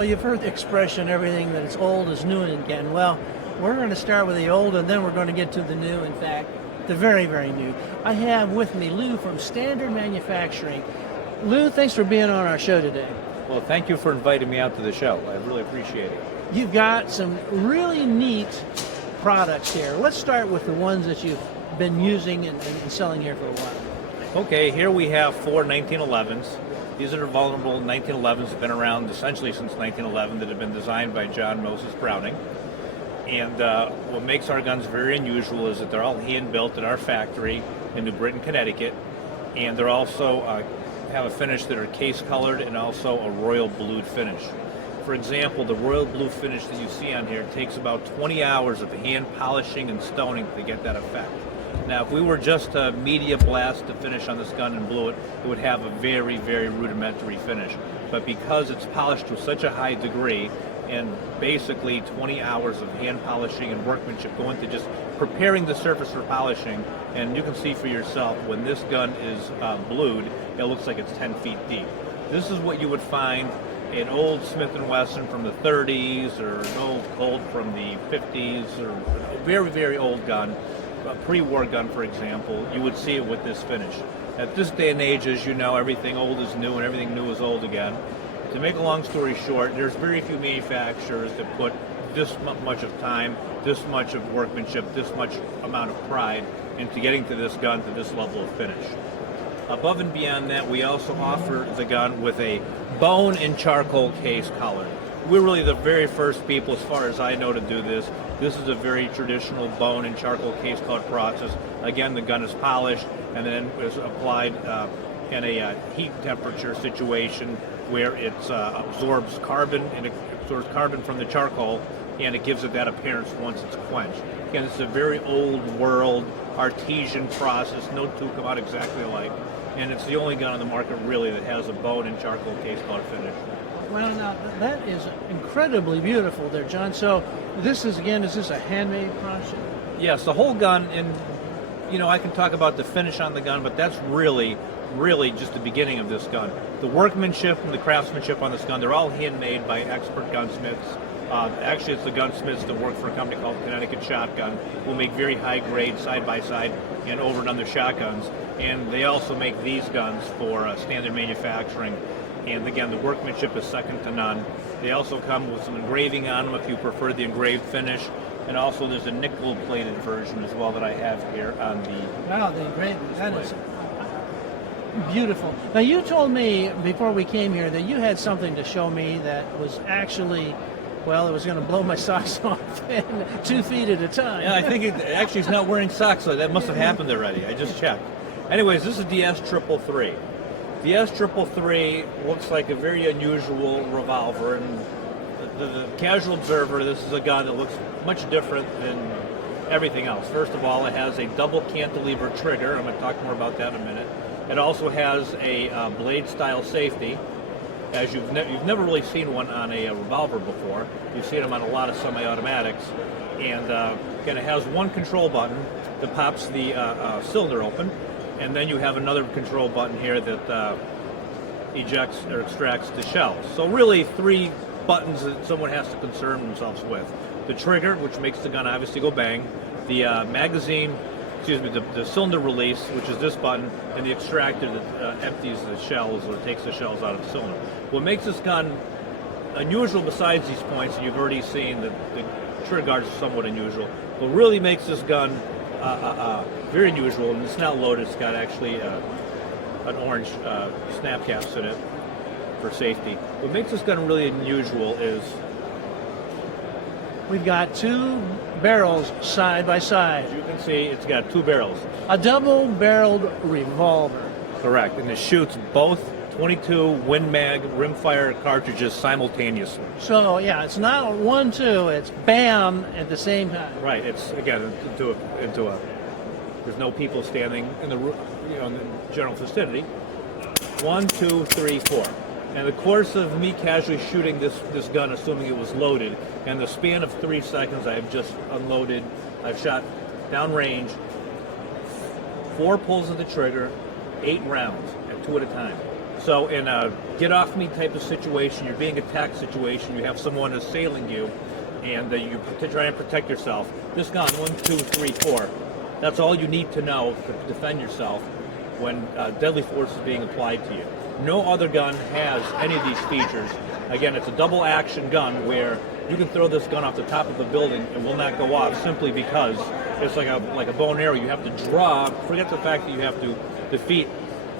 You've heard the expression, everything that is old is new again. Well, we're going to start with the old and then we're going to get to the new. In fact, the very, very new. I have with me Lou from Standard Manufacturing. Lou, thanks for being on our show today. Well, thank you for inviting me out to the show. I really appreciate it. You've got some really neat products here. Let's start with the ones that you've been using and selling here for a while. Okay, here we have four 1911s. These are vulnerable 1911s, been around essentially since 1911, that have been designed by John Moses Browning. And what makes our guns very unusual is that they're all hand-built at our factory in New Britain, Connecticut. And they're also have a finish that are case-colored and also a royal blued finish. For example, the royal blue finish that you see on here takes about 20 hours of hand polishing and stoning to get that effect. Now, if we were just to media blast the finish on this gun and blew it, it would have a very, very rudimentary finish. But because it's polished to such a high degree, and basically 20 hours of hand polishing and workmanship go into just preparing the surface for polishing, and you can see for yourself, when this gun is blued, it looks like it's 10 feet deep. This is what you would find an old Smith & Wesson from the 30s, or an old Colt from the 50s, or a very, very old gun. A pre-war gun, for example, you would see it with this finish. At this day and age, as you know, everything old is new and everything new is old again. To make a long story short, there's very few manufacturers that put this much of time, this much of workmanship, this much amount of pride into getting to this gun to this level of finish. Above and beyond that, we also offer the gun with a bone and charcoal case color. We're really the very first people, as far as I know, to do this. This is a very traditional bone and charcoal case color process. Again, the gun is polished and then is applied in a heat temperature situation where it absorbs carbon, and it absorbs carbon from the charcoal, and it gives it that appearance once it's quenched. Again, this is a very old world artesian process. No two come out exactly alike, and it's the only gun on the market really that has a bone and charcoal case color finish. Well, now that is incredibly beautiful there, John. So this is, again, is this a handmade process? Yes, the whole gun, and I can talk about the finish on the gun, but that's really just the beginning of this gun. The workmanship and the craftsmanship on this gun, they're all handmade by expert gunsmiths. Actually, it's the gunsmiths that work for a company called Connecticut Shotgun, who make very high-grade side-by-side and over and under shotguns. And they also make these guns for Standard Manufacturing. And again, the workmanship is second to none. They also come with some engraving on them if you prefer the engraved finish. And also there's a nickel-plated version as well that I have here on the... Wow, the engraving, that is beautiful. Now, you told me before we came here that you had something to show me that was actually, well, it was going to blow my socks off 2 feet at a time. Yeah, I think actually he's not wearing socks, so that must have happened already. I just checked. Anyways, this is the S333. The S333 looks like a very unusual revolver, and the casual observer, this is a gun that looks much different than everything else. First of all, it has a double cantilever trigger. I'm going to talk more about that in a minute. It also has a blade-style safety, as you've never really seen one on a revolver before. You've seen them on a lot of semi-automatics. And again, it has one control button that pops the cylinder open, and then you have another control button here that ejects or extracts the shells. So really 3 buttons that someone has to concern themselves with. The trigger, which makes the gun obviously go bang, the the cylinder release, which is this button, and the extractor that empties the shells or takes the shells out of the cylinder. What makes this gun unusual besides these points, and you've already seen that the trigger guards are somewhat unusual, what really makes this gun very unusual, and it's not loaded, it's got actually an orange snap caps in it for safety. What makes this gun really unusual is we've got 2 barrels side by side. As you can see, it's got 2 barrels. A double-barreled revolver. Correct, and it shoots both 22 Win Mag rimfire cartridges simultaneously. So yeah, it's not 1-2, it's bam at the same time. Right, it's again into a there's no people standing in the in the general vicinity. 1, 2, 3, 4. And the course of me casually shooting this gun, assuming it was loaded, in the span of 3 seconds, I have just unloaded. I've shot downrange 4 pulls of the trigger, 8 rounds, at 2 at a time. So in a get off me type of situation, you're being attacked situation, you have someone assailing you, and you try and protect yourself. This gun, 1, 2, 3, 4. That's all you need to know to defend yourself when deadly force is being applied to you. No other gun has any of these features. Again, it's a double action gun where you can throw this gun off the top of a building and will not go off simply because it's like a bow and arrow. You have to draw. Forget the fact that you have to defeat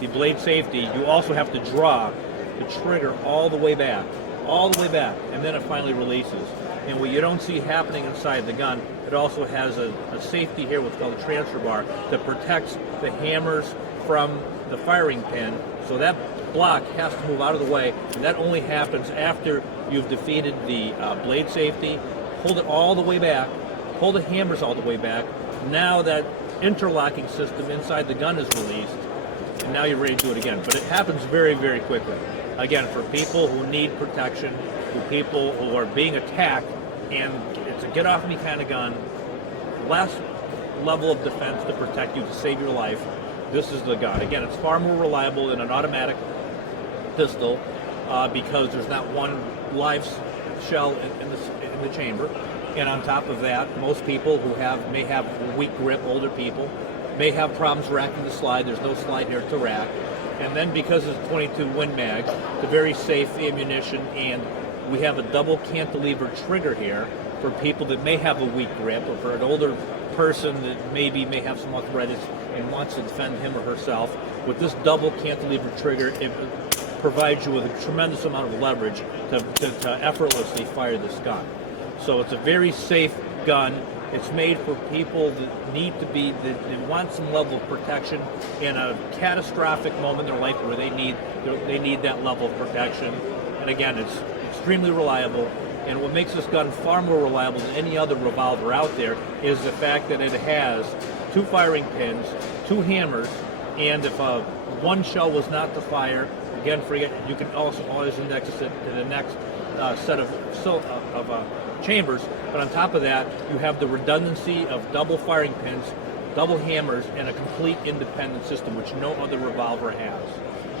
the blade safety. You also have to draw the trigger all the way back, and then it finally releases. And what you don't see happening inside the gun, it also has a safety here, what's called a transfer bar, that protects the hammers from the firing pin. So that block has to move out of the way, and that only happens after you've defeated the blade safety, pulled it all the way back, pull the hammers all the way back. Now that interlocking system inside the gun is released, and now you're ready to do it again. But it happens very, very quickly. Again, for people who need protection, for people who are being attacked, and it's a get off me kind of gun, less level of defense to protect you, to save your life, this is the gun. Again, it's far more reliable than an automatic pistol because there's not one live shell in the chamber. And on top of that, most people who may have weak grip, older people, may have problems racking the slide. There's no slide here to rack. And then because it's 22 Win Mag, it's a very safe ammunition, and we have a double cantilever trigger here for people that may have a weak grip, or for an older person that may have some arthritis and wants to defend him or herself. With this double cantilever trigger, it provides you with a tremendous amount of leverage to effortlessly fire this gun. So it's a very safe gun. It's made for people that that want some level of protection in a catastrophic moment in their life where they need that level of protection. And again, it's extremely reliable. And what makes this gun far more reliable than any other revolver out there is the fact that it has 2 firing pins, 2 hammers, and if one shell was not to fire, again, you can also always index it to the next set of chambers. But on top of that, you have the redundancy of double firing pins, double hammers, and a complete independent system, which no other revolver has.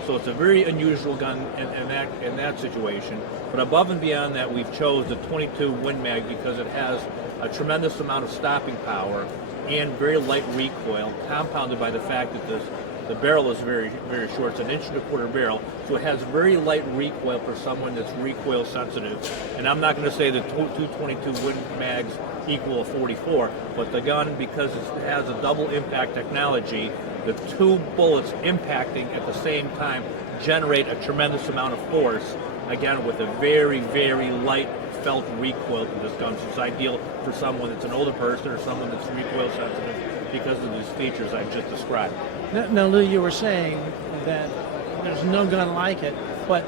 So it's a very unusual gun in that situation. But above and beyond that, we've chose the 22 Win Mag because it has a tremendous amount of stopping power and very light recoil, compounded by the fact that the barrel is very, very short. It's an 1.25 inch barrel, so it has very light recoil for someone that's recoil sensitive. And I'm not going to say that 222 Win Mags equal a 44, but the gun, because it has a double impact technology, the 2 bullets impacting at the same time generate a tremendous amount of force, again with a very, very light felt recoil to this gun. So it's ideal for someone that's an older person or someone that's recoil sensitive because of these features I've just described. Now, Lou, you were saying that there's no gun like it, but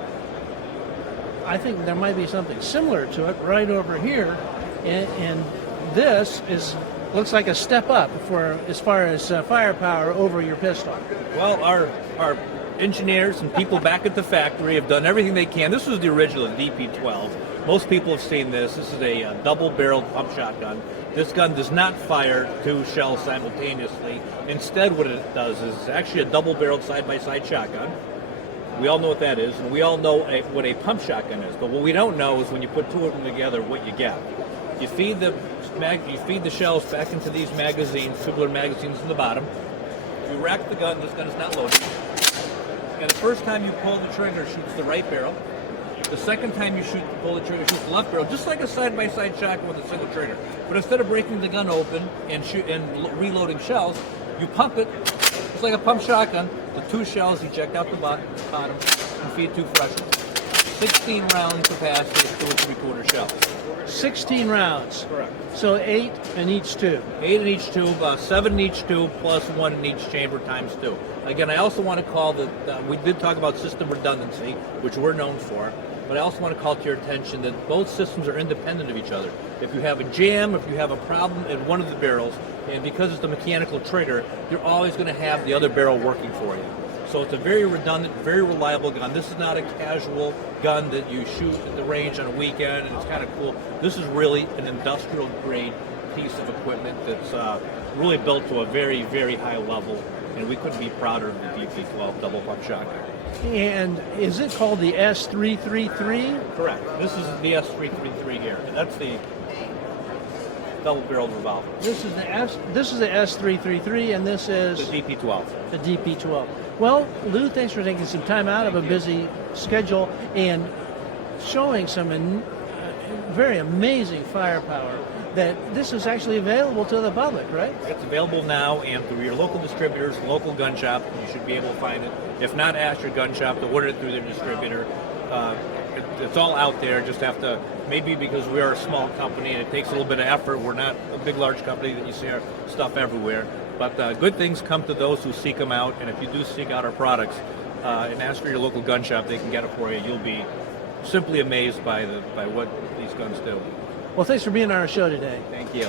I think there might be something similar to it right over here, and this looks like a step up for as far as firepower over your pistol. Well, our engineers and people back at the factory have done everything they can. This was the original DP-12. Most people have seen this. This is a double-barreled pump shotgun. This gun does not fire 2 shells simultaneously. Instead, what it does is it's actually a double-barreled side-by-side shotgun. We all know what that is, and we all know what a pump shotgun is. But what we don't know is when you put 2 of them together, what you get. You feed the shells back into these magazines, tubular magazines in the bottom. You rack the gun. This gun is not loaded. And the first time you pull the trigger, it shoots the right barrel. The second time you pull the trigger, shoots the left barrel, just like a side-by-side shotgun with a single trigger. But instead of breaking the gun open and reloading shells, you pump it. It's like a pump shotgun. The 2 shells eject out the bottom and feed 2 fresh ones. 16 round capacity, 2 3/4 shells. 16 rounds. Correct. So 8 in each tube. 8 in each tube, 7 in each tube, plus 1 in each chamber times 2. Again, I also want to call we did talk about system redundancy, which we're known for, but I also want to call to your attention that both systems are independent of each other. If you have a jam, if you have a problem in one of the barrels, and because it's the mechanical trigger, you're always going to have the other barrel working for you. So it's a very redundant, very reliable gun. This is not a casual gun that you shoot at the range on a weekend and it's kind of cool. This is really an industrial grade piece of equipment that's really built to a very, very high level, and we couldn't be prouder of the DP-12 double pump shotgun. And is it called the S333? Correct. This is the S333 here. That's the double-barreled revolver. This is the S333, and this is The DP12. the DP12. Well, Lou, thanks for taking some time out of a busy schedule and showing some very amazing firepower. That this is actually available to the public, right? It's available now, and through your local distributors, local gun shop, you should be able to find it. If not, ask your gun shop to order it through their distributor. It's all out there. Just have to, maybe because we are a small company and it takes a little bit of effort. We're not a big, large company that you see our stuff everywhere. But good things come to those who seek them out. And if you do seek out our products and ask for your local gun shop, they can get it for you. You'll be simply amazed by what these guns do. Well, thanks for being on our show today. Thank you.